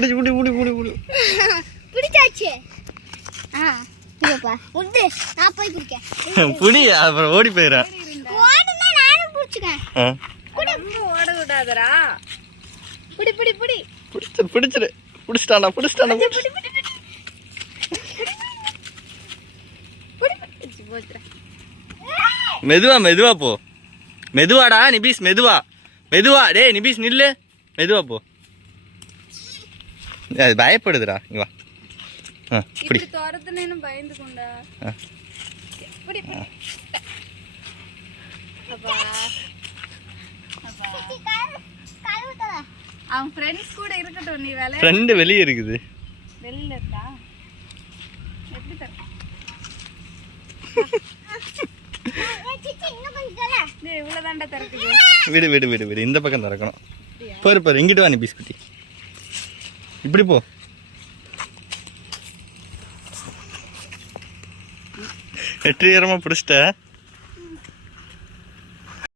பிடிச்சி புடி புடி புடி புடி பிடிச்சாச்சு. நான் போய் பிடிக்கேன். புடி அப்புறம் ஓடி போயிடா. ஓடுனா நானும் பிடிச்சுக்கேன். ஓட விடாதடா. புடி புடி புடி. பிடிச்சிரு பிடிச்சிட்டானா பிடிச்சிட்டானா. மெதுவா மெதுவா போ. மெதுவாடா நிபீஸ், மெதுவா மெதுவா. டேய் நிபீஸ் நில்லு, மெதுவா போ. அது பயப்படுதுடா. இங்க வா. இப்படி தோரத்துலன்னு பயந்து கொண்டா. புடி புடி. அப்பா அப்பா அவன் ஃப்ரெண்ட்ஸ் கூட இருக்கட்டும். நீ வேலை ஃப்ரெண்ட் வெளியே இருக்குது. வெளியில இருக்கா? எப்படி தர? இவ்வளவுதான்டா திறக்குது. விடு விடு விடு விடு. இந்த பக்கம் திறக்கணும். பாரு பாரு, இங்கிட்டு வா நீ பிஸ்குட்டி. இப்படி போ. வெற்றிகரமா பிடிச்சிட்ட.